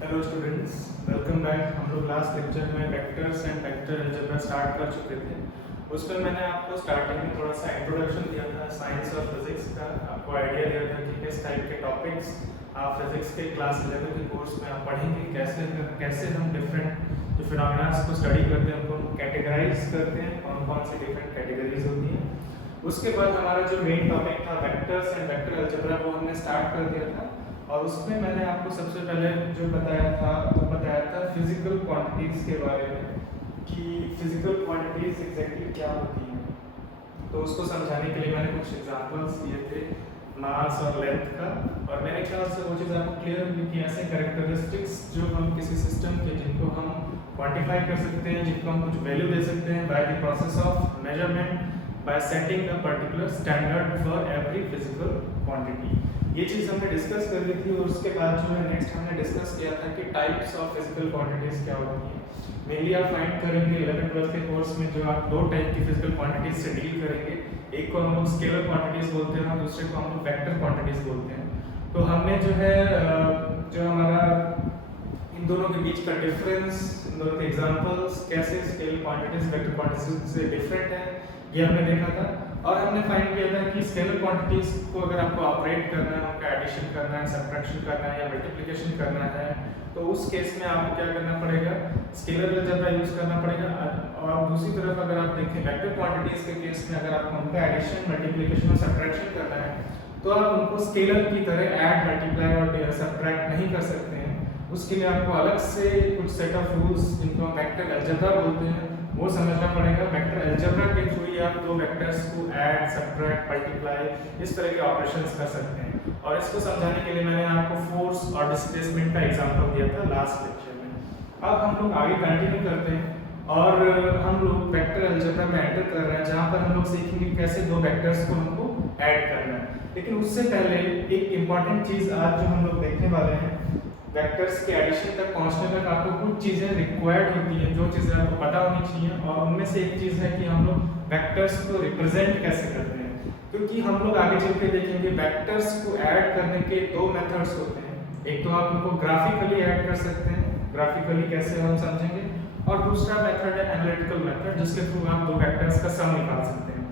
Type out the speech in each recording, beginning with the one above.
Hello students, welcome back. हम लोग last lecture में vectors and vector algebra start कर चुके थे। उसमें मैंने आपको स्टार्टिंग में थोड़ा सा इंट्रोडक्शन दिया था साइंस और फिजिक्स का। आपको आइडिया दिया था कि किस टाइप के टॉपिक्स आप फिजिक्स के क्लास 11 के कोर्स में आप पढ़ेंगे, कैसे हम डिफरेंट जो फिनोमेना को स्टडी करते हैं उनको कैटेगराइज करते हैं, कौन कौन सी डिफरेंट कैटेगरीज होती हैं। उसके बाद हमारा जो मेन टॉपिक था वेक्टर्स एंड वेक्टर अलजेब्रा वो हमने स्टार्ट कर दिया था। और उसमें मैंने आपको सबसे पहले जो बताया था फिजिकल क्वांटिटीज के बारे में कि फिजिकल क्वांटिटीज एग्जैक्टली क्या होती हैं। तो उसको समझाने के लिए मैंने कुछ एग्जांपल्स दिए थे मास और लेंथ का, और मेरे ख्याल से वो चीज़ आपको क्लियर हुई कि ऐसे कैरेक्टरिस्टिक्स जो हम किसी सिस्टम के जिनको हम क्वांटिफाई कर सकते हैं, जिनको हम कुछ वैल्यू दे सकते हैं by the process of measurement bye setting a particular standard for every physical quantity. ये चीज़ हमने डिस्कस कर ली थी। और उसके बाद जो है नेक्स्ट हमने डिस्कस किया था कि टाइप्स ऑफ फिजिकल क्वांटिटीज क्या होती हैं। मेनली आप फाइंड करेंगे 11th-12th के कोर्स में जो आप दो टाइप की फिजिकल क्वांटिटीज से डील करेंगे। एक को हम लोग स्केलर क्वांटिटीज बोलते हैं और दूसरे को हम लोग वेक्टर क्वांटिटीज बोलते हैं। तो हमने जो है जो हमारा इन दोनों के बीच का डिफरेंस, इन दोनों के एग्जांपल्स, कैसे स्केलर क्वांटिटीज वेक्टर क्वांटिटीज से डिफरेंट है, ये हमने देखा था। और हमने फाइंड किया था कि स्केलर क्वांटिटीज को अगर आपको ऑपरेट करना है, उनका एडिशन करना है, सब्ट्रैक्शन करना है या मल्टीप्लिकेशन करना है, तो उस केस में आपको क्या करना पड़ेगा, स्केलर अलजेब्रा यूज करना पड़ेगा। और दूसरी तरफ अगर आप देखें वेक्टर क्वांटिटीज के केस में अगर आपको उनका एडिशन, मल्टीप्लिकेशन और सब्ट्रैक्शन करना है, तो आप उनको स्केलर की तरह ऐड, मल्टीप्लाई और सब्ट्रैक्ट नहीं कर सकते हैं। उसके लिए आपको अलग से कुछ सेट ऑफ रूल्स, जिनको हम वेक्टर अलजेब्रा बोलते हैं, वो समझना पड़ेगा। वेक्टर अलजेब्रा के थ्रू ही आप दो वेक्टर्स को ऐड, सब्ट्रैक्ट, मल्टीप्लाई इस तरह के ऑपरेशंस कर सकते हैं। और इसको समझाने के लिए मैंने आपको फोर्स और डिस्प्लेसमेंट का एग्जांपल दिया था लास्ट लेक्चर में। अब हम लोग आगे कंटिन्यू करते हैं और हम लोग वेक्टर अलजेब्रा में एंटर कर रहे हैं, जहाँ पर हम लोग सीखेंगे कैसे दो वेक्टर्स को हमको ऐड करना है। लेकिन उससे पहले एक इम्पॉर्टेंट चीज़ आज जो हम लोग देखने वाले हैं, वेक्टर्स के एडिशन तक पहुंचने तक आपको कुछ चीज़ें रिक्वायर्ड होती हैं, जो चीज़ें आपको पता होनी चाहिए। और उनमें से एक चीज़ है कि हम लोग वेक्टर्स को रिप्रेजेंट कैसे करते हैं, क्योंकि हम लोग आगे चल के देखेंगे वेक्टर्स को ऐड करने के दो मेथड्स होते हैं। एक तो आप उनको ग्राफिकली ऐड कर सकते हैं, ग्राफिकली कैसे हम समझेंगे, और दूसरा मेथड है एनालिटिकल मेथड, जिसके थ्रू आप दो वेक्टर्स का सम निकाल सकते हैं।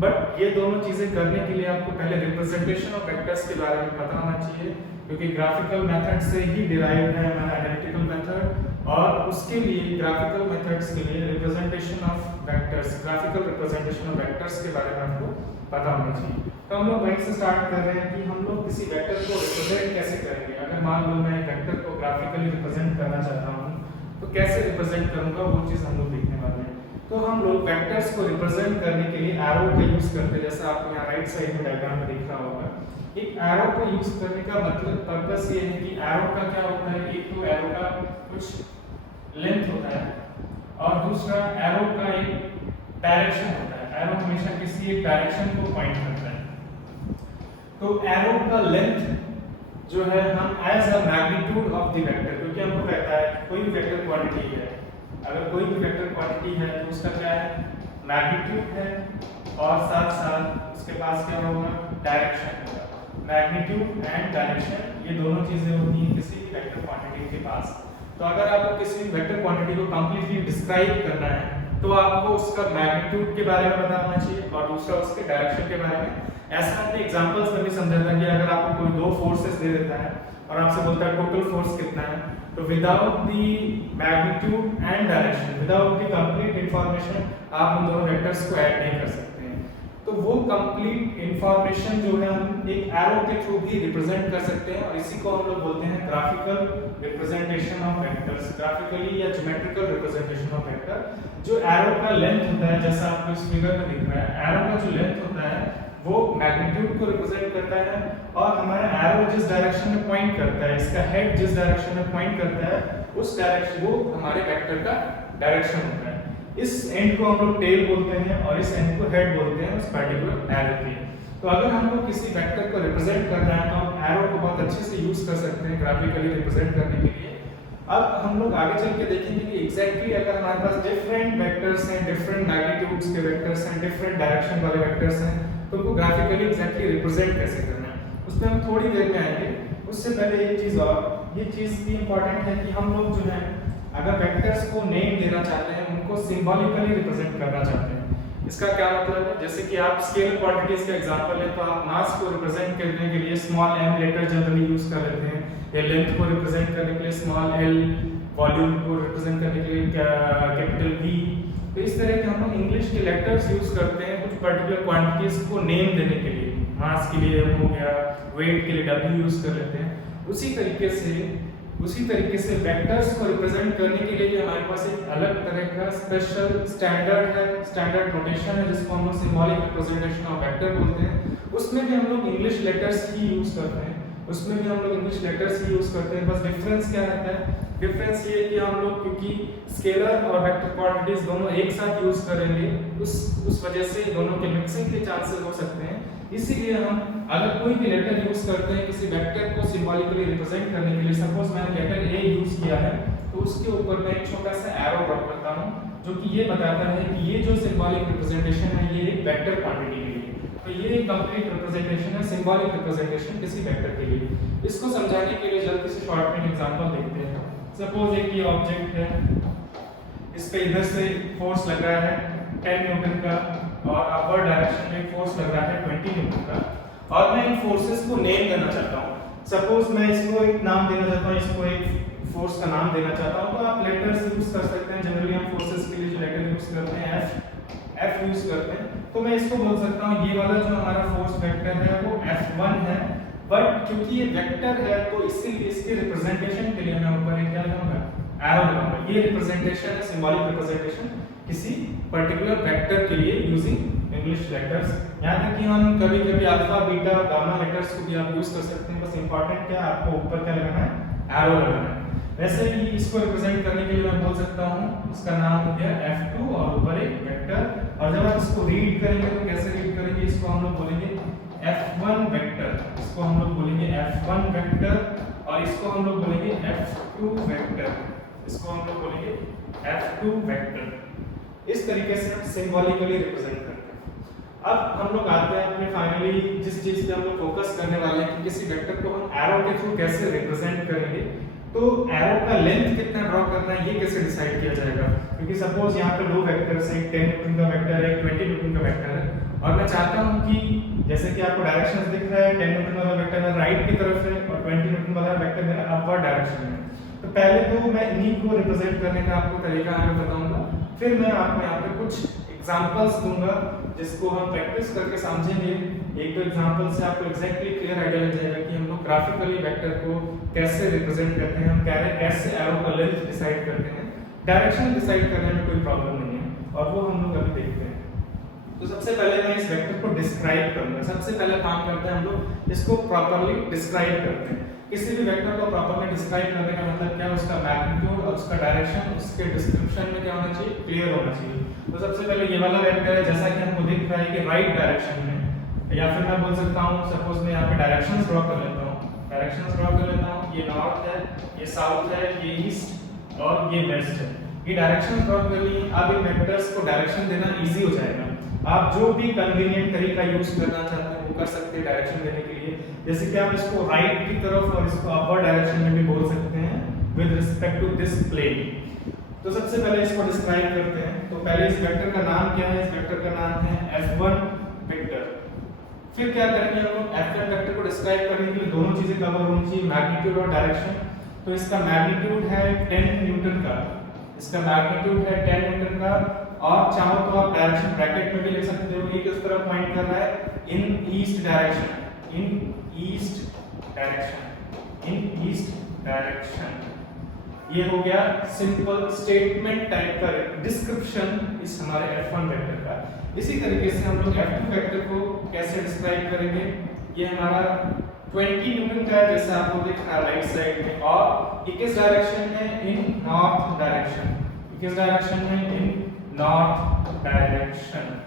बट ये दोनों चीज़ें करने के लिए आपको पहले रिप्रेजेंटेशन ऑफ वेक्टर्स के बारे में पता होना चाहिए, क्योंकि ग्राफिकल मेथड से ही डिराइव है हमारा एनालिटिकल मेथड। और उसके लिए ग्राफिकल मेथड्स के लिए representation of vectors, graphical representation of vectors के बारे में आपको पता होना चाहिए। तो हम लोग वहीं से स्टार्ट कर रहे हैं कि हम लोग किसी वेक्टर को रिप्रेजेंट कैसे करेंगे। अगर मान लो मैं वेक्टर को ग्राफिकली रिप्रेजेंट करना चाहता हूँ, तो कैसे रिप्रेजेंट करूँगा, वो चीज़ हम लोग देखने वाले हैं। तो हम लोग वेक्टर्स को रिप्रेजेंट करने के लिए एरो का यूज करते हैं, जैसा आपको यहाँ राइट साइड में डायग्राम में दिख रहा होगा। एक एरो को यूज करने का मतलब पर्पस ये है कि एरो का क्या होता है, एक तो एरो का कुछ लेंथ होता है और दूसरा एरो का एक डायरेक्शन होता है। एरो हमेशा किसी एक डायरेक्शन को पॉइंट करता है। तो एरो का लेंथ जो है हम as a magnitude of the vector, क्योंकि हमको कहता है कि कोई भी वेक्टर क्वांटिटी है, अगर कोई भी वेक्टर क्वांटिटी है तो उसका क्या है, मैग्नीट्यूड है, और साथ साथ उसके पास क्या होगा, डायरेक्शन होगा। मैग्नीट्यूड एंड डायरेक्शन ये दोनों चीजें होती हैं किसी भी वेक्टर क्वांटिटी के पास। तो अगर आपको किसी भी वेक्टर क्वांटिटी को कंप्लीटली डिस्क्राइब करना है, तो आपको उसका मैग्नीट्यूड के बारे में पता होना चाहिए और दूसरा उसके डायरेक्शन के बारे में। ऐसा हमने एग्जांपल्स में भी समझा था कि अगर आपको कोई दो फोर्सेस दे देता है और आपसे बोलता है टोटल फोर्स कितना है, तो without the magnitude and direction, without the complete information आप उन दोनों वेक्टर्स को ऐड नहीं कर सकते हैं। तो वो कंप्लीट इंफॉर्मेशन जो है हम एक एरो के थ्रू भी रिप्रेजेंट कर सकते हैं, और इसी को हम लोग बोलते हैं graphical representation of vectors, graphically या ज्योमेट्रिकल रिप्रेजेंटेशन ऑफ वेक्टर। जो एरो का लेंथ होता है, जैसा आपको इस फिगर में दिख रहा है, एरो का जो लेंथ होता है वो मैग्नीट्यूड को रिप्रेजेंट करता है, और हमारा एरो जिस डायरेक्शन में पॉइंट करता है, इसका हेड जिस डायरेक्शन में पॉइंट करता है, उस डायरेक्शन वो हमारे वेक्टर का डायरेक्शन होता है। इस एंड को हम लोग टेल बोलते हैं और इस एंड को हेड बोलते हैं उस पर्टिकुलर एरो के। तो अगर हमको किसी वेक्टर को रिप्रेजेंट करना है तो हम एरो को बहुत अच्छे से यूज कर सकते हैं ग्राफिकली रिप्रेजेंट करने के लिए। अब हम लोग आगे चल के देखेंगे कि एग्जैक्टली अगर हमारे पास डिफरेंट वेक्टर्स हैं, डिफरेंट मैग्नीट्यूड्स के वेक्टर्स हैं, डिफरेंट डायरेक्शन वाले वेक्टर्स हैं, तो उनको ग्राफिकली एग्जैक्टली रिप्रेजेंट कैसे करना है, उसमें हम थोड़ी देर में आएंगे। उससे पहले एक चीज़ और, ये चीज़ भी इम्पॉर्टेंट है कि हम लोग जो है अगर वेक्टर्स को नेम देना चाहते हैं, उनको सिंबॉलिकली रिप्रेजेंट करना चाहते हैं। इसका क्या मतलब है, जैसे कि आप स्केलर क्वांटिटीज का एग्जांपल है, तो आप मास को रिप्रेजेंट करने के लिए small m letter generally use कर लेते हैं, या लेंथ को रिप्रेजेंट करने के लिए स्मॉल l, वॉल्यूम को रिप्रेजेंट करने के लिए कैपिटल V। तो इस तरह के हम लोग इंग्लिश के लेटर्स यूज करते हैं कुछ पर्टिकुलर क्वांटिटीज को नेम देने के लिए। मास के लिए हो गया, वेट के लिए W यूज कर लेते हैं। उसी तरीके से वेक्टर्स को रिप्रेजेंट करने के लिए भी हमारे पास एक अलग तरह का स्पेशल स्टैंडर्ड नोटेशन है, जिसको हम लोग सिंबॉलिक रिप्रेजेंटेशन ऑफ वेक्टर बोलते हैं। उसमें भी हम लोग इंग्लिश लेटर्स ही यूज करते हैं, बस डिफरेंस क्या रहता है, डिफरेंस ये है कि हम लोग क्योंकि स्केलर और वेक्टर क्वांटिटीज दोनों एक साथ यूज करेंगे, उस वजह से दोनों के मिक्सिंग के चांसेस हो सकते हैं। इसीलिए हम अगर कोई भी लेटर यूज करते हैं किसी वेक्टर को सिंबॉलिकली रिप्रेजेंट करने के लिए, सपोज मैंने लेटर ए यूज किया है, तो उसके ऊपर मैं एक छोटा सा एरो ड्रॉ करता हूं, जो कि ये बताता है कि ये जो सिंबॉलिक रिप्रेजेंटेशन है ये एक वेक्टर क्वांटिटी के लिए। तो ये एक कंप्लीट रिप्रेजेंटेशन है, सिंबॉलिक रिप्रेजेंटेशन किसी वेक्टर के लिए। इसको समझाने के लिए जल्दी से शॉर्ट में एग्जांपल देखते हैं। सपोज एक ये ऑब्जेक्ट है, इस पे इधर से फोर्स लग रहा है 10 न्यूटन का, और अपर डायरेक्शन में फोर्स लग रहा है 20 न्यूटन का, और मैं इन फोर्सेस को नेम देना चाहता हूँ। सपोज मैं इसको एक नाम देना चाहता हूँ, इसको एक फोर्स का नाम देना चाहता हूँ, तो आप लेटर्स यूज कर सकते हैं। जनरली हम फोर्सेस के लिए जो लेटर यूज करते हैं F यूज करते हैं। तो मैं इसको बोल सकता हूँ ये वाला जो हमारा फोर्स वेक्टर है वो F1 है, बट क्योंकि ये वेक्टर है तो इसीलिए इसके रिप्रेजेंटेशन के लिए मैं ऊपर एक क्या लगाऊंगा, एरो लगाऊंगा। ये रिप्रेजेंटेशन है, सिंबॉलिक रिप्रेजेंटेशन किसी पर्टिकुलर वेक्टर के लिए यूजिंग इंग्लिश लेटर्स। यहाँ तक कि हम कभी कभी अल्फा बीटा गामा लेटर्स को भी आप यूज कर सकते हैं। बस इंपॉर्टेंट क्या है, आपको ऊपर क्या लगाना है, एरो लगाना है। वैसे ही इसको रिप्रेजेंट करने के लिए मैं बोल सकता हूँ इसका नाम हो गया F2 और ऊपर एक वेक्टर। और जब आप इसको रीड करेंगे तो कैसे रीड करेंगे, इसको हम लोग बोलेंगे F1 वेक्टर, इसको हम लोग बोलेंगे F1 वेक्टर, और इसको हम लोग बोलेंगे F2 वेक्टर, इसको हम लोग बोलेंगे F2 वेक्टर। इस तरीके से हम सिंबॉलिकली रिप्रेजेंट करते हैं। अब हम लोग आते हैं अपने फाइनली जिस चीज पे हम लोग फोकस करने वाले हैं कि किसी वेक्टर को हम एरो के थ्रू कैसे रिप्रेजेंट करेंगे। तो एरो का लेंथ कितना ड्रॉ करना है ये कैसे डिसाइड किया जाएगा, क्योंकि सपोज यहाँ पे दो वेक्टर्स हैं, 10 न्यूटन का वेक्टर है, 20 न्यूटन का वेक्टर है, और मैं चाहता हूँ कि जैसे कि आपको डायरेक्शंस दिख रहा है, 10 न्यूटन वाला वेक्टर मेरा राइट की तरफ है और 20 न्यूटन वाला वेक्टर मेरा अपवर्ड डायरेक्शन में। तो पहले तो मैं इन्हीं को रिप्रेजेंट करने का आपको तरीका आगे बताऊंगा, फिर मैं आपको यहाँ पे कुछ एग्जांपल्स दूंगा जिसको हम प्रैक्टिस करके समझेंगे। एक दो एग्जांपल से आपको एग्जैक्टली क्लियर आइडिया लग जाएगा कि हम लोग ग्राफिकली वेक्टर को कैसे रिप्रेजेंट करते हैं, हम कैसे एरो का लेंथ डिसाइड करते हैं। डायरेक्शन डिसाइड करने में कोई प्रॉब्लम नहीं है, और वो हम लोग अभी देखते हैं। तो सबसे पहले मैं इस वेक्टर को डिस्क्राइब करूंगा। सबसे पहले काम करते हैं हम लोग इसको प्रॉपर्ली डिस्क्राइब करते हैं। किसी भी वेक्टर को प्रॉपर्ली डिस्क्राइब करने का मतलब क्या है, उसका मैग्नीट्यूड और उसका डायरेक्शन उसके डिस्क्रिप्शन में क्या होना चाहिए, क्लियर होना चाहिए। तो सबसे पहले ये वाला वेक्टर है, जैसा कि हमको दिख रहा है कि राइट डायरेक्शन में, या फिर मैं बोल सकता हूँ सपोज मैं यहाँ पे डायरेक्शंस ड्रॉ कर लेता हूँ, ये नॉर्थ है, ये साउथ है, ये ईस्ट और ये वेस्ट है। ये डायरेक्शन ड्रॉ कर लिए। अब इन वेक्टर्स को डायरेक्शन देना इजी हो जाएगा। आप जो भी कन्वीनियंट तरीका यूज करना चाहते हैं वो कर सकते हैं डायरेक्शन देने के लिए। जैसे कि आप इसको राइट की तरफ और इसको अपर डायरेक्शन में भी बोल सकते हैं with respect to this plane. तो सबसे पहले इसको डिस्क्राइब करते हैं। तो पहले इस वेक्टर का नाम क्या है, इस वेक्टर का नाम है F1 वेक्टर। फिर क्या करेंगे हम लोग, F1 वेक्टर को डिस्क्राइब करने के लिए दोनों चीजें कवर होनी चाहिए, मैग्नीट्यूड और डायरेक्शन। तो इसका मैग्नीट्यूड है 10 न्यूटन का, इसका मैग्नीट्यूड है 10 न्यूटन का, और चाहो तो आप डायरेक्शन ब्रैकेट में भी लिख सकते हो। ये किस तरफ पॉइंट कर रहा है, इन ईस्ट डायरेक्शन, इन ईस्ट डायरेक्शन, इन ईस्ट डायरेक्शन। ये हो गया सिंपल स्टेटमेंट टाइप का डिस्क्रिप्शन इस हमारे F1 वेक्टर का। इसी तरीके से हम लोग F2 वेक्टर को कैसे डिस्क्राइब करेंगे। ये हमारा 20 न्यूटन का है, जैसा आपको दिख रहा है राइट साइड में, और ये किस डायरेक्शन में, इन नॉर्थ डायरेक्शन, किस डायरेक्शन में, इन नॉर्थ डायरेक्शन।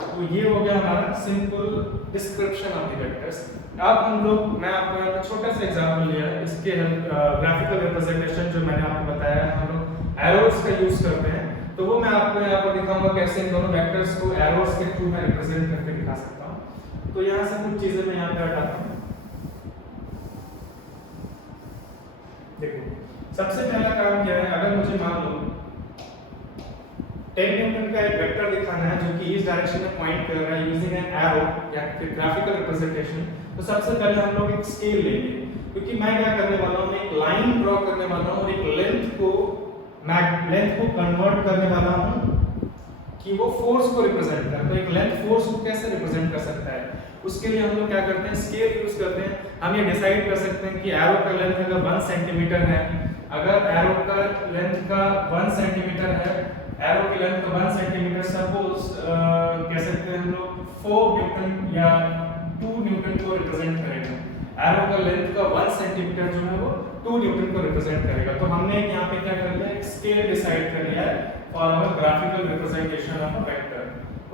तो ये हो गया हमारा simple description of the vectors. अब हम लोग, मैं आपको यहाँ पे छोटा सा एग्जांपल लिया है, इसके ग्राफिकल रिप्रेजेंटेशन जो मैंने आपको बताया है, हम लोग एरोस का यूज करते हैं। तो वो मैं आपको यहाँ पर दिखाऊंगा कैसे इन दोनों वेक्टर्स को एरोस के थ्रू मैं रिप्रेजेंट करके दिखा सकता हूँ। तो यहाँ से कुछ चीजें मैं यहाँ पे हटाता हूँ। सबसे पहला काम क्या है, अगर मुझे मान लो 10 न्यूटन का एक वेक्टर दिखाना है जो कि इस डायरेक्शन में पॉइंट कर रहा है यूजिंग एन एरो या फिर ग्राफिकल रिप्रेजेंटेशन, तो सबसे पहले हम लोग एक स्केल लेंगे, क्योंकि मैं क्या करने वाला हूं, मैं एक लाइन ड्रॉ करने वाला हूं और एक लेंथ को कन्वर्ट करने वाला हूं कि वो फोर्स को रिप्रेजेंट करे। तो एक लेंथ फोर्स को कैसे रिप्रेजेंट कर सकता है, उसके लिए हम लोग क्या करते हैं, स्केल यूज करते हैं। हम ये डिसाइड कर सकते हैं कि एरो का लेंथ अगर 1 सेंटीमीटर है, अगर एरो का लेंथ का 1 सेंटीमीटर है, एरो की लेंथ का 1 सेंटीमीटर, सपोज कह सकते हैं हम लोग 4 न्यूटन या 2 न्यूटन को रिप्रेजेंट करेगा। एरो का लेंथ का 1 सेंटीमीटर जो है वो 2 न्यूटन को रिप्रेजेंट करेगा। तो हमने यहाँ पे क्या कर लिया, एक स्केल डिसाइड कर लिया है for our graphical representation of a vector.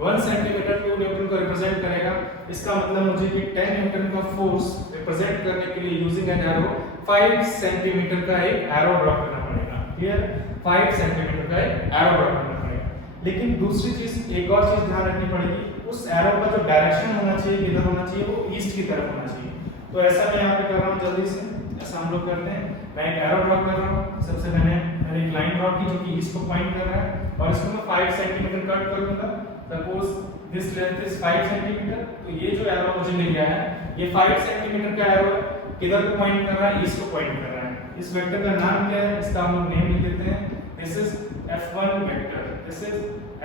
1 centimetre 2 newton को रिप्रेजेंट करेगा। इसका मतलब मुझे कि 10 न्यूटन का फोर्स रिप्रेजेंट करने के लिए यूजिंग एन एरो 5 सेंटीमीटर का एक एरो ड्रॉ करना पड़ेगा। क्लियर, 5 सेंटीमीटर का एक एरो ड्रॉ करना पड़ेगा। लेकिन दूसरी चीज, एक और चीज ध्यान रखनी पड़ेगी, उस एरो का जो डायरेक्शन होना चाहिए, किधर होना चाहिए, वो ईस्ट की तरफ होना चाहिए। तो ऐसा मैं यहाँ पे कर रहा हूँ, जल्दी से ऐसा हम लोग करते हैं। मैं एक एरो ड्रॉ कर रहा हूँ। सबसे मैंने एक लाइन ड्रॉ की जो कि ईस्ट को पॉइंट कर रहा है और इसको मैं 5 सेंटीमीटर कट कर दूंगा। Suppose this length is 5 centimetre, तो ये जो एरो मुझे मिल गया है, ये 5 सेंटीमीटर का एरो है, किधर को पॉइंट कर रहा है, ईस्ट को पॉइंट कर रहा है। इस वेक्टर का नाम क्या है, इसका हम नेम लिख देते हैं, this is f1 vector, this is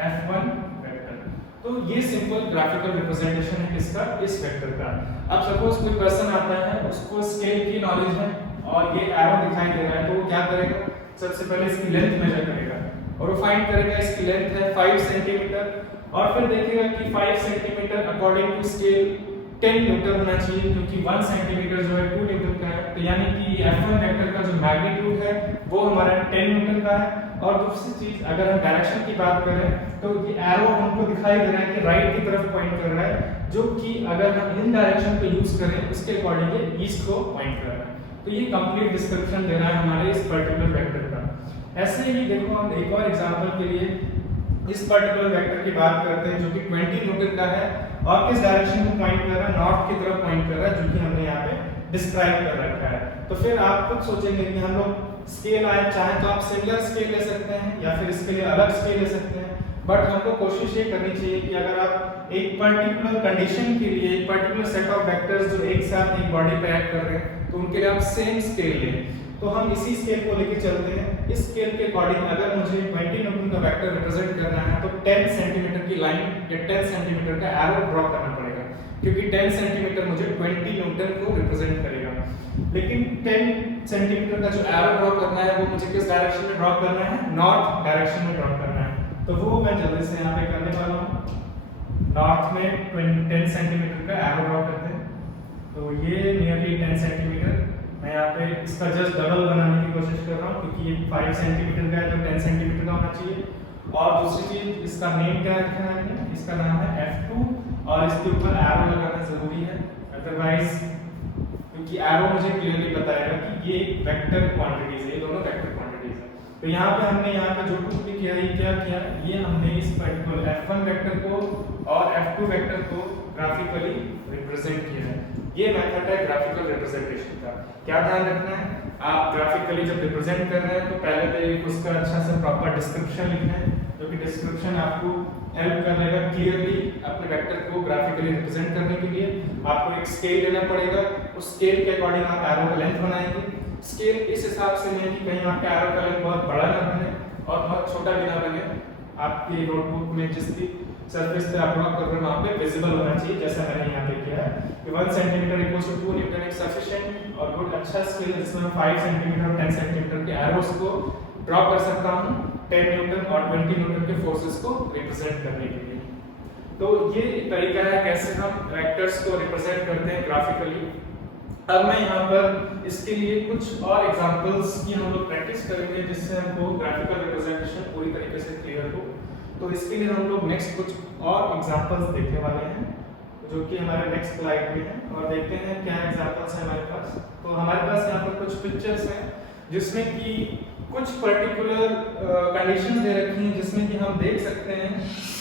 f1 vector. तो ये सिंपल ग्राफिकल रिप्रेजेंटेशन है किसका, इस वेक्टर का। अब सपोज कोई पर्सन आता है, उसको स्केल की नॉलेज है और ये एरो दिखाई दे रहा है, तो वो क्या करेगा, सबसे पहले इसकी लेंथ मेजर करेगा और वो फाइंड करेगा इसकी लेंथ है 5 सेंटीमीटर और फिर देखेगा कि 5 centimetre according to scale 10 newton होना चाहिए, क्योंकि 1 सेंटीमीटर जो है 2 न्यूटन का है। तो यानी कि f1 वेक्टर का जो मैग्नीट्यूड है वो हमारा 10 न्यूटन का है। और दूसरी चीज, अगर हम डायरेक्शन की बात करें तो ये एरो हमको दिखाई दे रहा है कि राइट की तरफ पॉइंट कर रहा है, जो कि अगर हम इन डायरेक्शन को यूज करें उसके अकॉर्डिंग ये ईस्ट को पॉइंट कर रहा है। तो ये कंप्लीट डिस्क्रिप्शन दे रहा है हमारे इस पर्टिकुलर वेक्टर का। ऐसे ही देखो, हम एक और एग्जांपल के लिए इस पर्टिकुलर वेक्टर की बात करते हैं जो कि 20 न्यूटन का है और किस डायरेक्शन को पॉइंट कर रहा है, नॉर्थ की तरफ पॉइंट कर रहा है, जो कि हमने यहाँ पे डिस्क्राइब कर रखा है। तो फिर आप खुद सोचेंगे कि हम लोग स्केल आए, चाहे तो आप सिमिलर स्केल ले सकते हैं या फिर इसके लिए अलग स्केल ले सकते हैं, बट हमको कोशिश ये करनी चाहिए कि अगर आप एक पर्टिकुलर कंडीशन के लिए एक पर्टिकुलर सेट ऑफ वेक्टर्स जो एक साथ एक बॉडी पे एक्ट कर रहे हैं, तो उनके लिए आप सेम स्केल लें। तो हम इसी स्केल को लेके चलते हैं। इस स्केल के अकॉर्डिंग अगर मुझे 20 न्यूटन का वेक्टर रिप्रेजेंट करना है तो 10 सेंटीमीटर की लाइन या 10 सेंटीमीटर का एरो ड्रॉ करना पड़ेगा, क्योंकि 10 सेंटीमीटर मुझे 20 न्यूटन को रिप्रेजेंट करेगा। लेकिन 10 सेंटीमीटर का जो एरो ड्रॉ करना है वो मुझे किस डायरेक्शन में ड्रॉ करना है, नॉर्थ डायरेक्शन में ड्रॉ करना है। तो वो मैं जल्दी से यहाँ पे करने वाला हूँ। नॉर्थ में 10 सेंटीमीटर का एरो ड्रॉ करते हैं। तो ये नियरली 10 सेंटीमीटर, मैं यहाँ पे इसका जस्ट डबल बनाने की कोशिश कर रहा हूँ, क्योंकि ये 5 सेंटीमीटर का है तो 10 सेंटीमीटर का होना चाहिए। और दूसरी चीज, इसका नेम क्या रखा है हमने, इसका नाम है f2 और इसके ऊपर एरो लगाना जरूरी है, अदरवाइज क्योंकि एरो मुझे क्लियरली बताएगा कि ये वेक्टर क्वांटिटीज है, ये दोनों वेक्टर क्वांटिटीज है। तो यहाँ पे हमने यहाँ पे जो कुछ भी किया, ये क्या किया, ये हमने इस पर्टिकुलर f1 वेक्टर को और f2 वेक्टर को ग्राफिकली रिप्रेजेंट किया है। ये मेथड है ग्राफिकल रिप्रेजेंटेशन का। क्या ध्यान रखना है, आप ग्राफिकली जब रिप्रेजेंट कर रहे हैं तो पहले तो उसका अच्छा से प्रॉपर डिस्क्रिप्शन लिखना है, जो कि डिस्क्रिप्शन आपको हेल्प करेगा क्लियरली अपने वेक्टर को ग्राफिकली रिप्रेजेंट करने के लिए। आपको एक स्केल लेना पड़ेगा, उस स्केल के अकॉर्डिंग आप एरो का लेंथ बनाएंगे। स्केल इस हिसाब से नहीं कि कहीं आपका एरो का लेंथ बहुत बड़ा ना बने और बहुत छोटा भी ना बने। आपकी नोटबुक में जिस भी सरफेस पे आप ड्रॉ कर रहे हो वहाँ पे विजिबल होना चाहिए, जैसा मैंने यहाँ पे किया है कि 1 सेंटीमीटर इक्वल्स टू 2 न्यूटन एक सफिशिएंट और गुड अच्छा स्केल जिसमें 5 सेंटीमीटर और 10 सेंटीमीटर के एरोस को ड्रॉ कर सकता हूँ 10 न्यूटन और 20 न्यूटन के फोर्सेस को रिप्रेजेंट करने के लिए। तो ये तरीका है कैसे हम वेक्टर्स को रिप्रेजेंट करते हैं ग्राफिकली। अब मैं यहाँ पर इसके लिए कुछ और एग्जांपल्स की हम लोग प्रैक्टिस करेंगे जिससे हमको ग्राफिकल रिप्रेजेंटेशन पूरी तरीके से क्लियर हो। तो इसके लिए हम लोग नेक्स्ट कुछ और एग्जांपल्स देखने वाले हैं जो कि हमारे नेक्स्ट स्लाइड में है, और देखते हैं क्या एग्जांपल्स हैं हमारे पास। तो हमारे पास यहाँ पर कुछ पिक्चर्स हैं जिसमें कि कुछ पर्टिकुलर कंडीशंस दे रखी हैं जिसमें कि हम देख सकते हैं,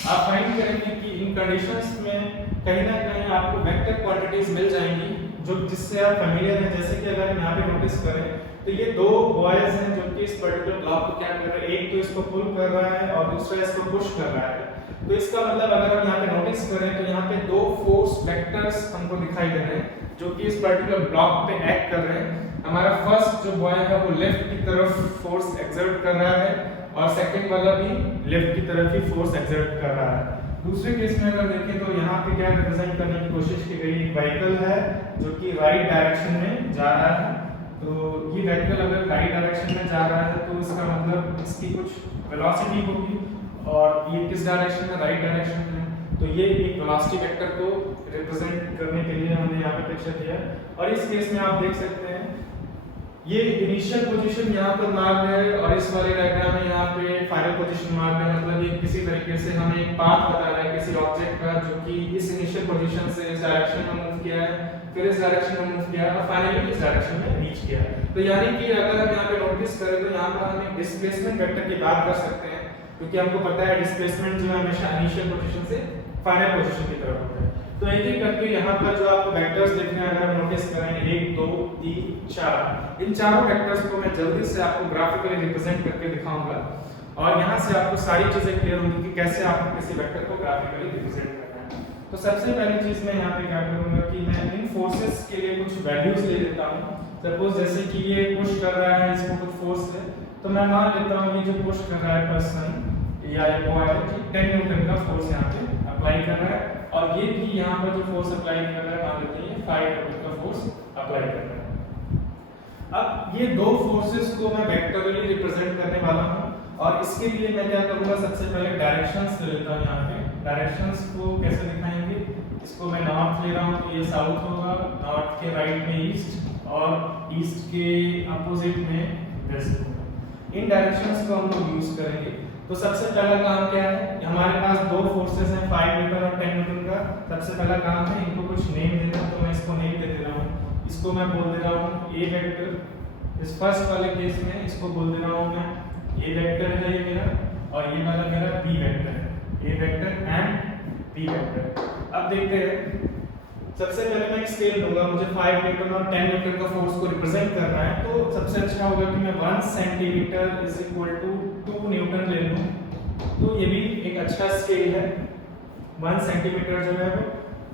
आप फाइंड करेंगे कि इन कंडीशंस में कहीं ना कहीं आपको वेक्टर क्वांटिटीज मिल जाएंगी जो जिससे जिससे आप फेमिलियर हैं। जैसे कि अगर हम यहाँ पे नोटिस करें तो ये दो बॉयज हैं जो कि इस पर्टिकुलर ब्लॉक को क्या कर रहे हैं, एक तो इसको पुल कर रहा है और दूसरा इसको पुश कर रहा है। तो इसका मतलब अगर हम यहाँ पे नोटिस करें तो यहाँ पे दो फोर्स वेक्टर्स हमको दिखाई दे रहे हैं जो कि इस पर्टिकुलर ब्लॉक पे एक्ट कर रहे हैं। हमारा फर्स्ट जो बॉय है वो लेफ्ट की तरफ फोर्स एक्सर्ट कर रहा है और सेकंड वाला भी लेफ्ट की तरफ ही फोर्स एक्सर्ट कर रहा है। दूसरे केस में अगर देखें तो यहाँ पे क्या रिप्रेजेंट करने की कोशिश की गई, एक व्हीकल है जो कि राइट डायरेक्शन में जा रहा है। तो ये व्हीकल अगर राइट डायरेक्शन में जा रहा है तो इसका मतलब इसकी कुछ वेलोसिटी होगी और ये किस डायरेक्शन में, राइट डायरेक्शन में। तो ये एक वेलोसिटी वेक्टर को रिप्रेजेंट करने के लिए हमने यहाँ पे पिक्चर दिया और इस केस में आप देख सकते हैं ये इनिशियल पोजीशन यहाँ पर मार रहे हैं और इस वाले डायग्राम में यहाँ पे फाइनल पोजीशन मार रहे हैं। मतलब ये किसी तरीके से हमें एक पाथ बता रहा है किसी ऑब्जेक्ट का जो कि इस इनिशियल पोजीशन से इस डायरेक्शन में मूव किया है, फिर इस डायरेक्शन में मूव किया है और फाइनली इस डायरेक्शन में रीच किया है। तो यानी कि अगर हम यहाँ पे नोटिस करें तो यहाँ पर हम एक डिस्प्लेसमेंट वेक्टर की बात कर सकते हैं क्योंकि हमको पता है डिस्प्लेसमेंट जो है हमेशा इनिशियल पोजीशन से फाइनल पोजीशन की तरफ होता है। तो एक एक करके यहाँ पर जो आपको वेक्टर्स दिख रहे हैं अगर हम नोटिस करें 1 2 3 4, इन चारों वेक्टर्स को मैं जल्दी से आपको ग्राफिकली रिप्रेजेंट करके दिखाऊंगा और यहाँ से आपको सारी चीजें क्लियर होंगी कि कैसे आपको किसी वेक्टर को ग्राफिकली रिप्रेजेंट करना है। तो सबसे पहली चीज मैं यहाँ पे क्या करूंगा कि मैं इन फोर्सेस के लिए कुछ वैल्यूज ले लेता हूँ। सपोज जैसे कि ये पुश कर रहा है, इसको कुछ फोर्स है तो मैं मान लेता हूँ ये जो पुश कर रहा है पर्सन या ये बॉय 10 न्यूटन का फोर्स यहाँ पे अप्लाई कर रहा है और ये भी यहाँ पर जो फोर्स अप्लाई कर रहा है मान लेते हैं 5 न्यूटन का फोर्स अप्लाई कर रहा है। अब ये दो फोर्सेस को मैं वेक्टरली रिप्रेजेंट करने वाला हूँ और इसके लिए मैं क्या करूँगा, सबसे पहले डायरेक्शंस ले लेता हूँ। यहाँ पे डायरेक्शंस को कैसे दिखाएंगे, इसको मैं नॉर्थ ले रहा हूँ तो ये साउथ होगा, नॉर्थ के राइट में ईस्ट और ईस्ट के अपोजिट में वेस्ट होगा। इन डायरेक्शंस को हम लोग यूज करेंगे। तो सबसे पहला काम क्या है, हमारे पास दो फोर्सेस हैं 5 न्यूटन और 10 न्यूटन का। सबसे पहला काम है इनको कुछ नेम देना, तो मैं इसको नेम दे दे रहा हूँ। इसको मैं बोल दे रहा हूँ ए वेक्टर। इस फर्स्ट वाले केस में इसको बोल दे रहा हूँ मैं ए वेक्टर है ये मेरा और ये वाला मेरा बी वेक्टर है, ए वेक्टर एंड बी वेक्टर। अब देखते हैं, सबसे पहले मैं एक स्केल लूंगा, मुझे 5 न्यूटन और 10 न्यूटन का फोर्स को रिप्रेजेंट करना है। तो सबसे अच्छा होगा कि मैं 1 centimetre is equal to 2 newton ले लूं। तो ये भी एक अच्छा स्केल है, 1 सेंटीमीटर जो है वो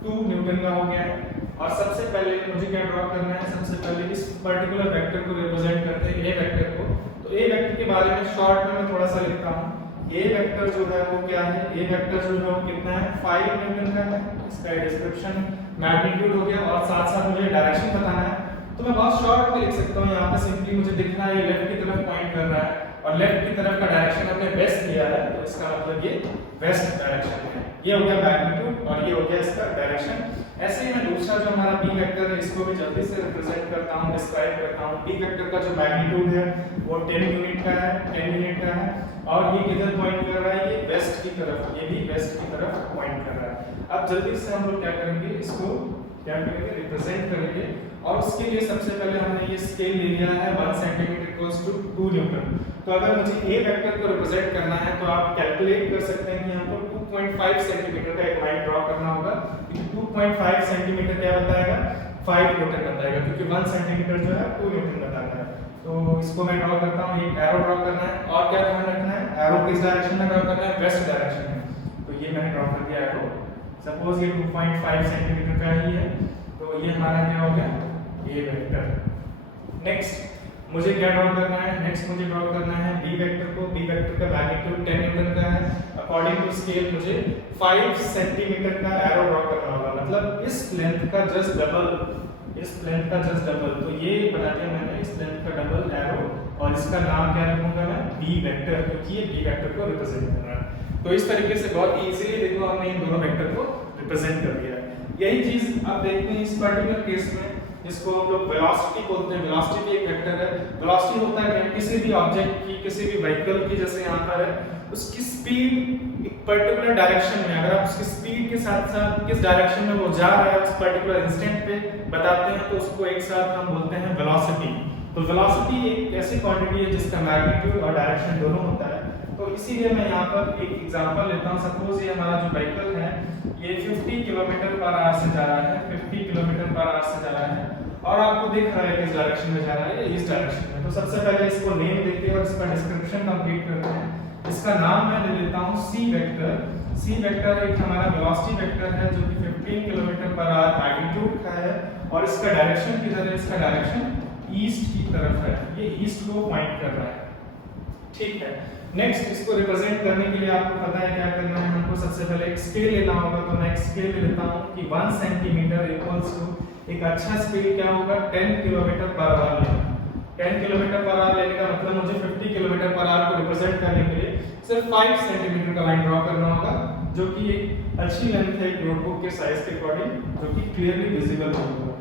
2 न्यूटन का हो गया है। और सबसे पहले मुझे क्या ड्रॉ करना है, सबसे पहले इस पर्टिकुलर वेक्टर को रिप्रेजेंट करते हैं ए वेक्टर को। तो ए वेक्टर के बारे में शॉर्ट में मैं थोड़ा सा लिखता हूँ। ए वेक्टर जो है वो क्या है, ए वेक्टर जो है वो कितना है, 5 न्यूटन का है। इसका डिस्क्रिप्शन मैग्नीट्यूड हो गया और साथ साथ मुझे डायरेक्शन बताना है। तो मैं बहुत शॉर्ट में लिख सकता हूँ, यहाँ पे सिंपली मुझे दिख रहा है ये लेफ्ट की तरफ पॉइंट कर रहा है और लेफ्ट की तरफ का डायरेक्शन हमने वेस्ट लिया है, तो इसका मतलब ये वेस्ट डायरेक्शन है। ये हो गया मैग्नीट्यूड और ये हो गया इसका डायरेक्शन। ऐसे ही मैं दूसरा जो हमारा बी वेक्टर है इसको भी जल्दी से रिप्रेजेंट करता हूँ, डिस्क्राइब करता हूँ। बी वेक्टर का जो मैग्नीट्यूड है वो 10 यूनिट का है, 10 यूनिट का है और ये किधर पॉइंट कर रहा है, ये वेस्ट की तरफ, ये भी वेस्ट की तरफ पॉइंट कर रहा है। अब जल्दी से हम लोग क्या करेंगे, इसको क्या करेंगे, रिप्रेजेंट करेंगे। और उसके लिए सबसे पहले हमने ये स्केल ले लिया है 1 सेंटीमीटर इक्वल्स टू 2 न्यूटन। तो अगर मुझे ए वेक्टर को रिप्रेजेंट करना है तो आप कैलकुलेट कर सकते हैं कि हमको 2.5 सेंटीमीटर का एक लाइन ड्रॉ करना होगा। 2.5 सेंटीमीटर क्या बताएगा, 5 न्यूटन बताएगा, क्योंकि 1 सेंटीमीटर जो है 2 न्यूटन बताता है। तो इसको मैं ड्रॉ करता हूँ, एक एरो ड्रॉ करना है और क्या ध्यान रखना है, एरो किस डायरेक्शन में ड्रॉ करना है, वेस्ट डायरेक्शन में। तो ये मैंने ड्रॉ कर दिया एरो। सपोज ये 2.5 सेंटीमीटर का ही है, तो ये हमारा क्या हो गया, ए वेक्टर। नेक्स्ट मुझे क्या ड्रॉ करना है, नेक्स्ट मुझे ड्रॉ करना है बी वेक्टर को। बी वेक्टर का मैग्नीट्यूड 10 न्यूटन का है। अकॉर्डिंग टू स्केल मुझे 5 सेंटीमीटर का एरो ड्रॉ करना होगा, मतलब इस लेंथ का जस्ट डबल, इस लेंथ का जस्ट डबल। तो ये बना दिया मैंने, इस लेंथ का डबल एरो और इसका नाम क्या रखूंगा मैं, बी वेक्टर, क्योंकि ये बी वेक्टर को रिप्रेजेंट कर रहा है। तो इस तरीके से बहुत इजीली देखो हमने इन दोनों वेक्टर को रिप्रेजेंट कर दिया है। यही चीज आप देखते हैं इस पर्टिकुलर केस में, इसको हम लोग वेलोसिटी बोलते हैं। वेलोसिटी भी एक वेक्टर है। वेलोसिटी होता है कि किसी भी ऑब्जेक्ट की, किसी भी व्हीकल की, जैसे यहाँ पर है, उसकी स्पीड एक पर्टिकुलर डायरेक्शन में, अगर आप उसकी स्पीड के साथ साथ किस डायरेक्शन में वो जा रहा है उस पर्टिकुलर इंस्टेंट पे बताते हैं, तो उसको एक साथ हम बोलते हैं वेलोसिटी। तो वेलोसिटी एक ऐसी क्वांटिटी है जिसका मैग्नीट्यूड और डायरेक्शन दोनों होता है। तो इसीलिए मैं यहाँ पर एक एग्जांपल लेता हूँ। सपोज ये हमारा जो व्हीकल है ये 50 किलोमीटर पर आवर से जा रहा है, 50 किलोमीटर पर आवर से जा रहा है और आपको दिख रहा है किस डायरेक्शन में जा रहा है, इस डायरेक्शन में। तो सबसे पहले इसको नेम देते हैं और इसका डिस्क्रिप्शन कंप्लीट करते हैं। इसका नाम मैं ले लेता हूँ सी वेक्टर। सी वेक्टर एक हमारा वेलोसिटी वेक्टर है जो कि 15 किलोमीटर पर आवर मैग्नीट्यूड का है और इसका डायरेक्शन किधर है, इसका डायरेक्शन ईस्ट की तरफ है, ये ईस्ट को पॉइंट कर रहा है। ठीक है, नेक्स्ट इसको रिप्रेजेंट करने के लिए आपको पता है क्या करना है, हमको सबसे पहले एक स्केल लेना होगा। तो मैं एक स्केल ले लेता हूँ कि 1 सेंटीमीटर इक्वल्स टू, एक अच्छा स्केल क्या होगा, 10 किलोमीटर पर आवर लेना। 10 किलोमीटर पर आवर लेने का मतलब मुझे 50 किलोमीटर पर आवर को रिप्रेजेंट करने के लिए सिर्फ 5 सेंटीमीटर का लाइन ड्रॉ करना होगा, जो कि एक अच्छी लेंथ है एक नोटबुक के साइज के अकॉर्डिंग, जो कि क्लियरली विजिबल होगा।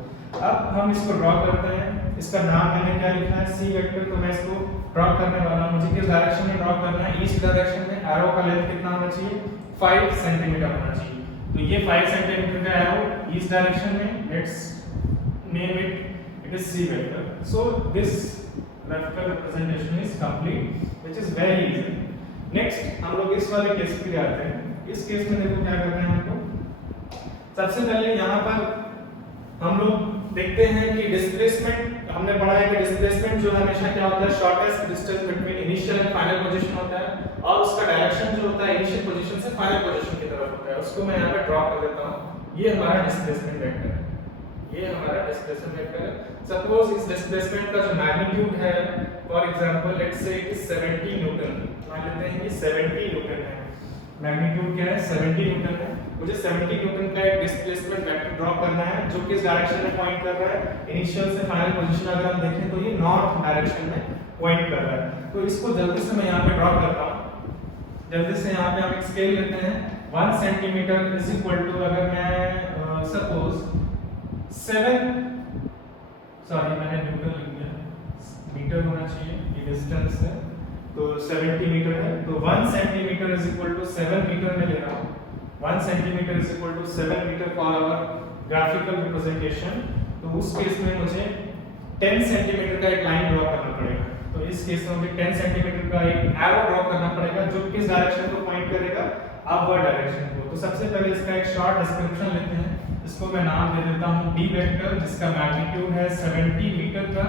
अब हम इसको ड्रॉ करते हैं। इसका नाम मैंने क्या लिखा है, सी वेक्टर। तो मैं इसको ड्रॉ करने वाला हूं, मुझे किस डायरेक्शन में ड्रॉ करना है, ईस्ट डायरेक्शन में। एरो का लेंथ कितना होना चाहिए, 5 सेंटीमीटर होना चाहिए। तो ये 5 सेंटीमीटर का एरो ईस्ट डायरेक्शन में, let's name it is c vector. So this graphical representation is complete, which is very easy. Next हम लोग इस वाले केस पे आते हैं। इस केस में देखो क्या करना है हमको। सबसे पहले यहाँ पर हम लोग देखते हैं कि डिस्प्लेसमेंट, हमने पढ़ा है कि डिस्प्लेसमेंट जो हमेशा क्या होता है, shortest distance between initial and final position होता है, और उसका डायरेक्शन जो होता है इनिशियल पोजीशन से फाइनल पोजीशन की तरफ होता है। उसको मैं यहाँ पे ड्रॉ कर देता हूँ। ये हमारा डिस्प्लेसमेंट वेक्टर है, ये हमारा डिस्प्लेसमेंट वेक्टर है। सपोज इस डिस्प्लेसमेंट का जो मैग्नीट्यूड है, फॉर एग्जांपल लेट्स से कि 70 न्यूटन, मान लेते हैं कि 70 न्यूटन है। मैग्नीट्यूड क्या है, 70 न्यूटन है। मुझे 70 न्यूटन का एक डिस्प्लेसमेंट वेक्टर ड्रॉ करना है जो किस डायरेक्शन में पॉइंट कर रहा है, इनिशियल से फाइनल पोजीशन अगर हम देखें तो ये नॉर्थ डायरेक्शन में पॉइंट कर रहा है। तो इसको जल्दी से मैं यहाँ पे ड्रॉ करता हूँ। जल्दी से यहाँ पे हम एक स्केल लेते हैं। 1 सेंटीमीटर इज इक्वल टू, अगर मैं सपोज 7, सॉरी मैंने न्यूटन लिख दिया, मीटर होना चाहिए, ये डिस्टेंस है तो 70 मीटर है। तो 1 centimetre is equal to 7 metre में ले रहा हूँ। 1 centimetre is equal to 7 metre for our graphical representation. तो उस केस में मुझे 10 सेंटीमीटर का एक लाइन ड्रॉ करना पड़ेगा। तो इस केस में मुझे 10 सेंटीमीटर का एक एरो ड्रॉ करना पड़ेगा जो किस डायरेक्शन को पॉइंट करेगा, अपवर्ड डायरेक्शन को। तो सबसे पहले इसका एक शॉर्ट डिस्क्रिप्शन लेते हैं। इसको मैं नाम दे देता हूँ डी वेक्टर, जिसका मैग्नीट्यूड है 70 मीटर का,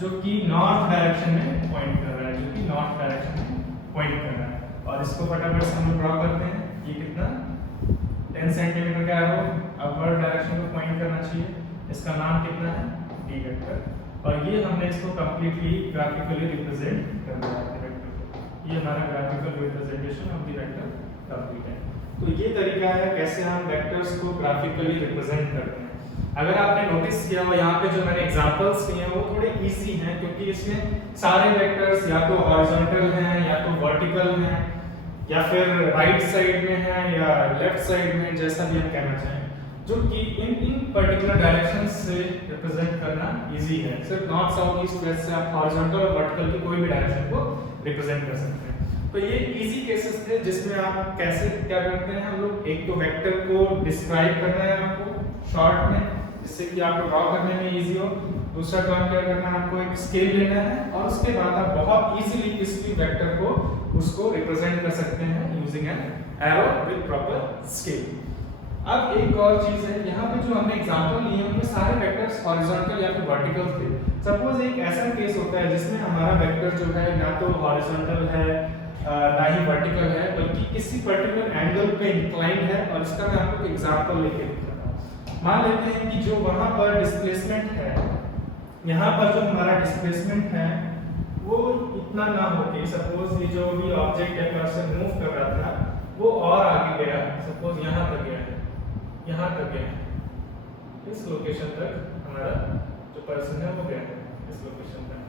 जो कि नॉर्थ डायरेक्शन में पॉइंट कर रहा है, जो कि नॉर्थ डायरेक्शन में पॉइंट कर रहा है। और इसको फटाफट से हम ड्रॉ करते हैं। ये कितना, 10 सेंटीमीटर का एरो अपवर्ड डायरेक्शन को पॉइंट करना चाहिए। इसका नाम कितना है, डी वेक्टर। और ये हमने इसको कंप्लीटली ग्राफिकली रिप्रेजेंट कर दिया है वेक्टर को। ये हमारा graphical representation of the vector complete है। तो ये तरीका है कैसे हम वेक्टर्स को ग्राफिकली रिप्रेजेंट करते हैं। अगर आपने नोटिस किया हो, यहाँ पे जो मैंने एग्जांपल्स दिए हैं वो थोड़े इजी हैं, क्योंकि इसमें सारे वेक्टर्स या तो हॉरिजॉन्टल हैं या तो वर्टिकल हैं या फिर राइट साइड में है या लेफ्ट साइड में, जैसा भी हम कहना चाहें, जो कि इन पर्टिकुलर डायरेक्शंस से रिप्रेजेंट करना इजी है। सिर्फ नॉर्थ साउथ ईस्ट वेस्ट से आप हॉरिजॉन्टल और वर्टिकल की कोई भी डायरेक्शन को रिप्रेजेंट कर सकते हैं। तो ये इजी केसेस थे जिसमें आप कैसे क्या करते हैं, हम लोग एक तो वेक्टर को डिस्क्राइब करना है आपको शॉर्ट में, जिससे कि आपको ड्रॉ करने में इजी हो। दूसरा काम क्या करना है, आपको एक स्केल लेना है और उसके बाद आप बहुत इजीली किसी भी वेक्टर को उसको रिप्रेजेंट कर सकते हैं using an arrow with proper scale. अब एक और चीज है, यहाँ पे जो हमने एग्जांपल लिए उनमें सारे वेक्टर्स हॉरिजॉन्टल या फिर वर्टिकल थे। सपोज एक ऐसा केस होता है जिसमें हमारा वेक्टर जो है ना तो हॉरिजॉन्टल है ना ही वर्टिकल है, बल्कि किसी पर्टिकुलर एंगल पे इंक्लाइंड है। और इसका मैं आपको एक एग्जांपल लेके दिखाता हूँ। मान लेते हैं कि जो वहां पर डिस्प्लेसमेंट है, यहाँ पर जो हमारा डिस्प्लेसमेंट है वो इतना ना होके, सपोज ये जो भी ऑब्जेक्ट या पर्सन मूव कर रहा था वो और आगे गया, सपोज यहाँ तक गया है, यहाँ तक गया है, इस लोकेशन तक हमारा जो पर्सन है वो गया है इस लोकेशन तक।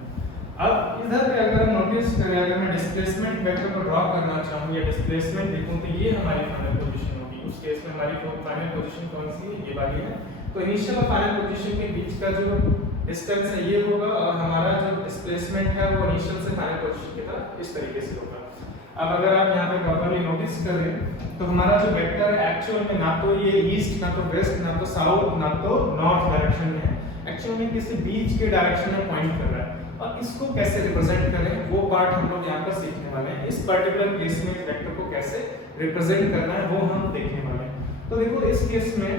अब इधर पे अगर हम नोटिस करें, अगर मैं डिस्प्लेसमेंट वेक्टर को ड्रॉ करना चाहूँ या डिस्प्लेसमेंट देखूँ, तो ये हमारी फाइनल पोजीशन होगी। उस केस में हमारी फाइनल पोजीशन कौन सी है, ये वाली है। तो इनिशियल और फाइनल पोजीशन के बीच का जो डिस्टेंस है ये होगा, और हमारा जो डिस्प्लेसमेंट है वो इनिशियल से फाइनल पोजीशन की तरफ इस तरीके से होगा। अब अगर आप यहाँ पे प्रॉपर्ली नोटिस करें तो हमारा जो वेक्टर है एक्चुअल में ना तो ये ईस्ट, ना तो वेस्ट, ना तो साउथ, ना तो नॉर्थ डायरेक्शन में है, एक्चुअल में किसी बीच के डायरेक्शन में पॉइंट कर रहा है। और इसको कैसे रिप्रेजेंट करें वो पार्ट हम लोग यहाँ पर सीखने वाले हैं। इस पर्टिकुलर केस में इस वेक्टर को कैसे रिप्रेजेंट करना है वो हम देखने वाले हैं। तो देखो इस केस में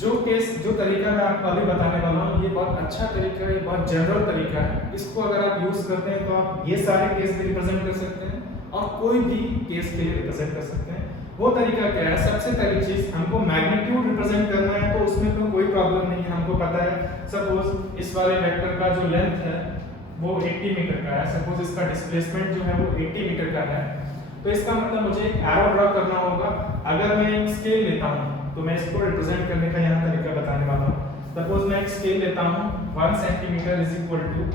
जो तरीका मैं आपको अभी बताने वाला हूँ, ये बहुत अच्छा तरीका है, ये बहुत जनरल तरीका है। इसको अगर आप यूज करते हैं तो आप ये सारे केस भी रिप्रेजेंट कर सकते हैं और कोई भी केस के लिए रिप्रेजेंट कर सकते हैं। वो तरीका क्या है? सबसे पहली चीज, हमको मैग्नीट्यूड रिप्रेजेंट करना है तो उसमें तो कोई प्रॉब्लम नहीं है, हमको पता है। सपोज इस वाले वेक्टर का जो लेंथ है वो 80 मीटर का है, सपोज इसका डिस्प्लेसमेंट जो है वो 80 मीटर का है, तो इसका मतलब मुझे एक एरो ड्रॉ करना होगा। अगर मैं एक स्केल लेता हूँ तो मैं इसको रिप्रेजेंट करने का यहाँ तरीका बताने वाला हूँ। सपोज मैं एक स्केल लेता हूँ, 1 centimetre is equal to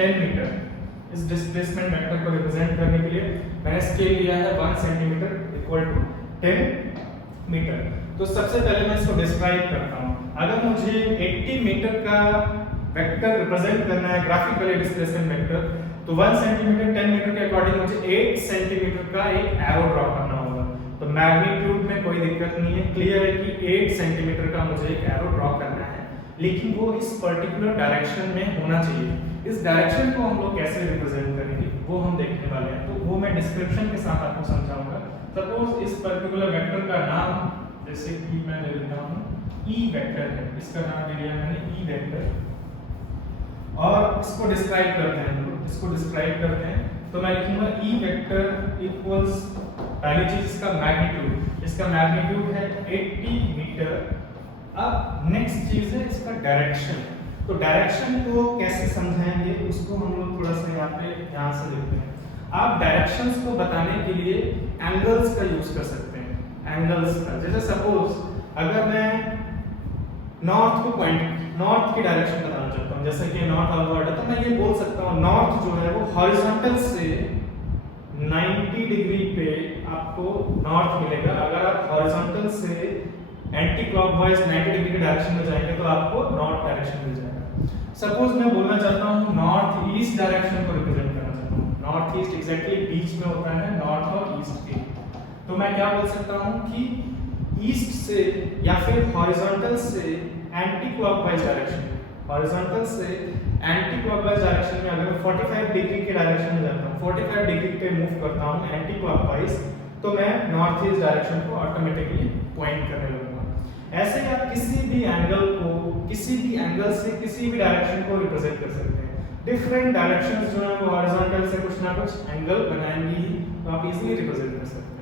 10 metre. इस डिस्प्लेसमेंट वेक्टर को रिप्रेजेंट करने के लिए मैंने स्केल लिया है 1 सेंटीमीटर इक्वल टू 10 मीटर। तो सबसे पहले मैं इसको डिस्क्राइब करता हूँ। अगर मुझे 80 मीटर का वेक्टर रिप्रेजेंट करना है, ग्राफिकली डिस्प्लेसमेंट वेक्टर, तो 1 सेंटीमीटर 10 मीटर के अकॉर्डिंग मुझे 8 सेंटीमीटर का एक एरो ड्रॉ करना होगा। तो मैग्नीट्यूड में कोई दिक्कत नहीं है, क्लियर है कि 8 सेंटीमीटर का मुझे एक एरो ड्रॉ करना है, लेकिन वो इस पर्टिकुलर डायरेक्शन में होना चाहिए। इस डायरेक्शन को हम लोग कैसे रिप्रेजेंट करेंगे वो हम देखने वाले हैं, तो वो मैं डिस्क्रिप्शन के साथ आपको समझाऊंगा। सपोज इस पर्टिकुलर वेक्टर का नाम, जैसे कि मैं ले लेता हूँ ई वेक्टर है, इसका नाम ले लिया मैंने ई वेक्टर, और इसको डिस्क्राइब करते हैं। इसको डिस्क्राइब करते हैं तो मैं लिखूंगा ई वेक्टर इक्वल्स, पहली चीज इसका मैग्नीट्यूड, इसका मैग्नीट्यूड है 80 मीटर। अब नेक्स्ट चीज है इसका डायरेक्शन। तो डायरेक्शन को कैसे समझाएंगे उसको हम लोग थोड़ा सा यहाँ पे ध्यान से देखते हैं। आप डायरेक्शंस को बताने के लिए एंगल्स का यूज कर सकते हैं, एंगल्स का। जैसे सपोज अगर मैं नॉर्थ को पॉइंट, नॉर्थ की डायरेक्शन बताना चाहता हूँ, जैसे कि नॉर्थ आउटवर्ड है, तो मैं ये बोल सकता हूँ नॉर्थ जो है वो हॉरिजॉन्टल से 90 डिग्री पे आपको नॉर्थ मिलेगा। अगर आप हॉरिजॉन्टल से एंटी क्लॉकवाइज 90 डिग्री के डायरेक्शन में जाएंगे तो आपको नॉर्थ डायरेक्शन मिल जाएगा। सपोज मैं बोलना चाहता हूँ नॉर्थ ईस्ट डायरेक्शन को रिप्रेजेंट करना चाहता हूँ, नॉर्थ ईस्ट एग्जैक्टली बीच में होता है नॉर्थ और ईस्ट के, तो मैं क्या बोल सकता हूँ कि ईस्ट से या फिर हॉरिजॉन्टल से एंटी क्लॉकवाइज डायरेक्शन, हॉरिजॉन्टल से एंटी क्लॉकवाइज डायरेक्शन में अगर मैं 45 डिग्री के डायरेक्शन में जाता हूँ, 45 डिग्री पे मूव करता हूँ एंटी क्लॉकवाइज, तो मैं नॉर्थ ईस्ट डायरेक्शन को ऑटोमेटिकली पॉइंट करने लगूंगा। ऐसे ही आप किसी भी एंगल को, किसी भी एंगल से किसी भी डायरेक्शन को रिप्रेजेंट कर सकते हैं। डिफरेंट डायरेक्शंस जो है वो हॉरिजॉन्टल से कुछ ना कुछ एंगल बनाएंगी ही, तो आप इजीली रिप्रेजेंट कर सकते हैं।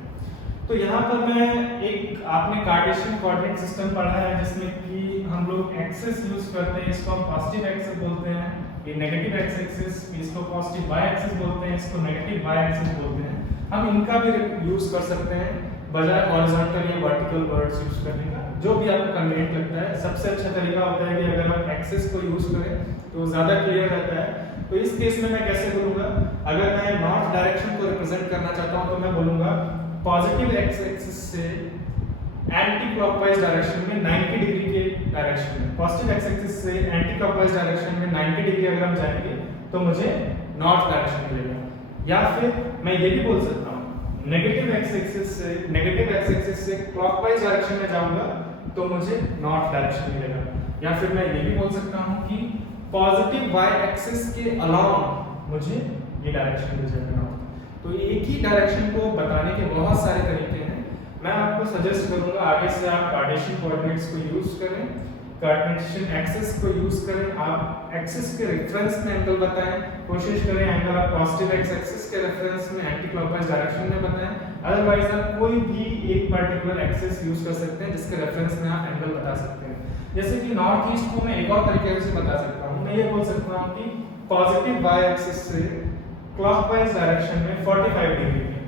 तो यहाँ पर मैं एक, आपने कार्टेशियन कोऑर्डिनेट सिस्टम पढ़ा है जिसमें कि हम लोग एक्सिस यूज करते हैं, इसको हम पॉजिटिव एक्सिस बोलते हैं, ये नेगेटिव एक्सिस, इसको पॉजिटिव वाई एक्सिस बोलते हैं, इसको नेगेटिव वाई एक्सिस बोलते हैं। हम इनका भी यूज कर सकते हैं बजाय हॉरिजॉन्टल या वर्टिकल वर्ड्स यूज करने का, जो भी आपको कन्वीनिएंट लगता है। सबसे अच्छा तरीका होता है कि अगर आप एक्सिस को यूज करें तो ज़्यादा क्लियर रहता है। तो इस केस में मैं कैसे बोलूँगा, अगर मैं नॉर्थ डायरेक्शन को रिप्रेजेंट करना चाहता हूँ तो मैं बोलूँगा पॉजिटिव एक्स एक्सिस से एंटी क्लॉकवाइज डायरेक्शन में 90 डिग्री के डायरेक्शन में, पॉजिटिव एक्स एक्सिस से एंटी क्लॉकवाइज डायरेक्शन में 90 डिग्री अगर हम जाएंगे तो मुझे नॉर्थ डायरेक्शन मिलेगा। या फिर मैं ये भी बोल सकता हूँ नेगेटिव एक्स एक्सिस से क्लॉकवाइज डायरेक्शन में जाऊंगा तो मुझे नॉर्थ डायरेक्शन मिलेगा। या फिर मैं ये भी बोल सकता हूँ कि पॉजिटिव वाई एक्सिस के अलावा मुझे ये डायरेक्शन मिल जाएगा नॉर्थ। तो एक ही डायरेक्शन को बताने के बहुत सारे तरीके हैं। मैं आपको सजेस्ट करूंगा आगे से आप कार्टेशियन कोऑर्डिनेट्स को यूज करें, कार्टेशियन एक्सिस को यूज करें। आप एक्सिस के रेफरेंस में एंगल बताएं, कोशिश करें एंगल आप पॉजिटिव एक्स एक्सिस के रेफरेंस में एंटी क्लॉकवाइज डायरेक्शन में बताएं। अदरवाइज आप कोई भी एक पर्टिकुलर एक्सिस यूज कर सकते हैं जिसके रेफरेंस में आप एंगल बता सकते हैं। जैसे कि नॉर्थ ईस्ट को मैं एक और तरीके से बता सकता हूँ, मैं ये बोल सकता हूँ कि पॉजिटिव वाई एक्सिस से क्लॉकवाइज डायरेक्शन में 45 डिग्री पे,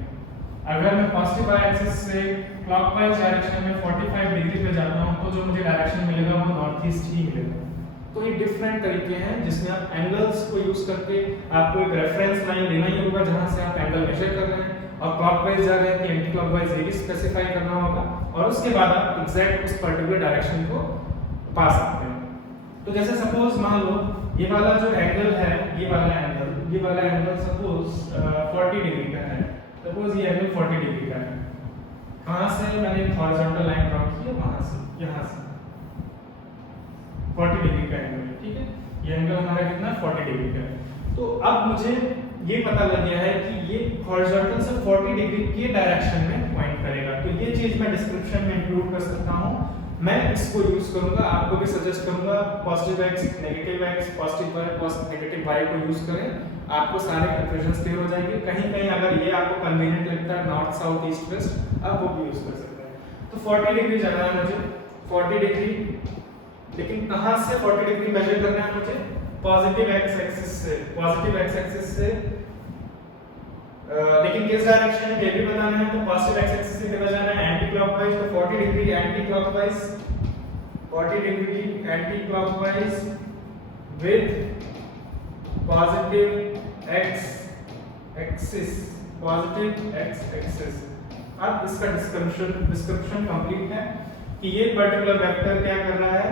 अगर मैं पॉजिटिव वाई एक्सिस से क्लॉकवाइज डायरेक्शन में 45 डिग्री पे जाता हूं तो जो मुझे डायरेक्शन मिलेगा वो नॉर्थ ईस्ट ही मिलेगा। तो ये डिफरेंट तरीके हैं जिसमें आप एंगल्स को यूज करके आपको एक रेफरेंस लाइन लेना ही होगा जहां से आप एंगल मेजर कर रहे हैं, और क्लॉकवाइज जा रहे हैं कि एंटी क्लॉकवाइज ये भी स्पेसिफाई करना होगा, और उसके बाद आप एग्जैक्ट उस पर्टिकुलर डायरेक्शन को पा सकते हैं। तो जैसे सपोज मान लो ये वाला जो एंगल है, ये वाला एंगल सपोज 40 डिग्री का है। सपोज ये एंगल 40 डिग्री का है, कहां से मैंने एक हॉरिजॉन्टल लाइन ड्रॉ की है, वहां से, यहां से 40 डिग्री का एंगल है, ठीक है। ये एंगल हमारा कितना 40 डिग्री का है। तो अब मुझे ये पता लग गया है कि ये हॉरिजॉन्टल से 40 डिग्री के डायरेक्शन में पॉइंट करेगा। तो ये चीज मैं डिस्क्रिप्शन में इंक्लूड कर सकता हूं मैं इसको यूज करूंगा, आपको भी सजेस्ट करूंगा positive x positive y negative y को यूज करें, आपको सारे कंफ्यूजन क्लियर हो जाएंगे। कहीं कहीं अगर ये आपको कन्वीनियंट लगता है नॉर्थ साउथ ईस्ट वेस्ट, आप वो भी यूज कर सकते हैं। तो 40 डिग्री जाना है मुझे, 40 डिग्री, लेकिन कहां से 40 डिग्री मेजर करना है मुझे? पॉजिटिव एक्स एक्सिस से, पॉजिटिव एक्स एक्सिस से, लेकिन किस डायरेक्शन में ये भी बताना है। तो पॉजिटिव एक्स एक्सिस से किधर जाना है? Anti clockwise. तो 40 degree anti clockwise, 40 degree anti clockwise with positive x axis, positive x axis. अब इसका डिस्क्रिप्शन कंप्लीट है कि ये पर्टिकुलर वेक्टर क्या कर रहा है,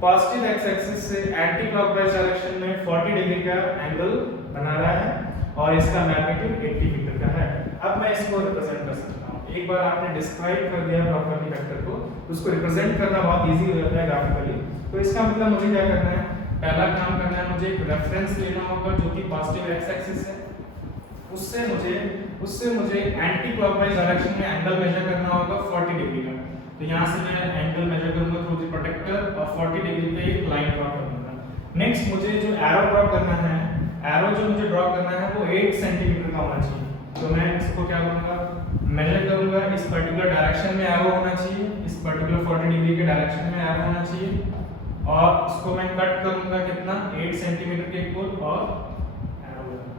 पॉजिटिव एक्स एक्सिस से एंटी क्लॉकवाइज डायरेक्शन में 40 डिग्री का एंगल बना रहा है और इसका मैग्नीट्यूड 80 मीटर का है। अब मैं इसको रिप्रेजेंट कर सकता हूँ। एक बार आपने डिस्क्राइब कर दिया प्रॉपर्ली वेक्टर को, उसको रिप्रेजेंट करना बहुत इजी हो जाता है ग्राफिकली। तो इसका मतलब मुझे क्या करना है, पहला काम करना है, मुझे एक रेफरेंस लेना होगा जो कि पॉजिटिव एक्स एक्सिस है, उससे मुझे एंटी क्लॉकवाइज डायरेक्शन में एंगल मेजर करना होगा 40 डिग्री का। तो यहाँ से मैं एंगल मेजर करूंगा थ्रू द प्रोटेक्टर और 40 डिग्री पे एक लाइन ड्रॉ करूंगा। नेक्स्ट मुझे जो एरो ड्रॉ करना है, एरो जो मुझे ड्रॉ करना है वो 8 सेंटीमीटर का होना चाहिए। तो मैं इसको क्या करूंगा, मेजर करूंगा, इस पर्टिकुलर डायरेक्शन में एरो होना चाहिए, इस पर्टिकुलर 40 डिग्री के डायरेक्शन में एरो होना चाहिए और उसको मैं कट करूंगा कितना, 8 सेंटीमीटर के इक्वल और एरो होगा।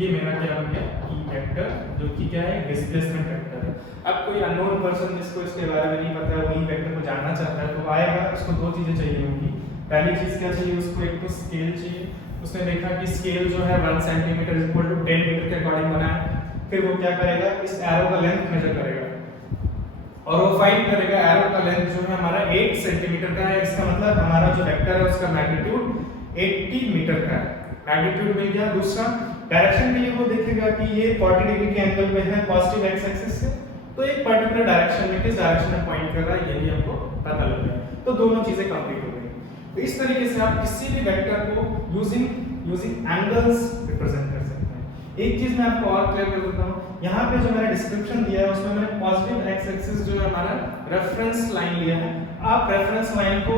ये मेरा क्या हो गया, ई वेक्टर, जो कि क्या है, डिस्प्लेसमेंट वेक्टर है। अब कोई अननोन पर्सन जिसको इसके बारे में नहीं पता है, वो ई वेक्टर को जानना चाहता है, तो आएगा, उसको दो चीजें चाहिए होंगी। पहली चीज क्या चाहिए उसको, एक तो स्केल चाहिए। उसने देखा कि स्केल जो है 1 सेंटीमीटर इक्वल टू 10 मीटर के अकॉर्डिंग बना है। फिर वो क्या करेगा, इस एरो का लेंथ मेजर करेगा और वो फाइंड करेगा एरो का लेंथ जो है हमारा 8 सेंटीमीटर का है। इसका मतलब हमारा जो वेक्टर है उसका मैग्नीट्यूड 80 मीटर का है, मैग्नीट्यूड मिल गया। दूसरा डायरेक्शन के लिए वो देखेगा कि ये 40 डिग्री के एंगल पे है पॉजिटिव एक्स एक्सिस से, तो एक पर्टिकुलर डायरेक्शन में किस डायरेक्शन में पॉइंट कर रहा है ये भी हमको पता लग गया। तो दोनों चीजें कंप्लीट हो गई। तो इस तरीके से आप किसी भी वेक्टर को यूजिंग एंगल्स रिप्रेजेंट कर सकते हैं। एक चीज मैं आपको और क्लियर कर देता हूं, यहाँ पे जो मैंने डिस्क्रिप्शन दिया है उसमें मैंने पॉजिटिव एक्स एक्सिस जो है हमारा रेफरेंस लाइन लिया है। आप रेफरेंस लाइन को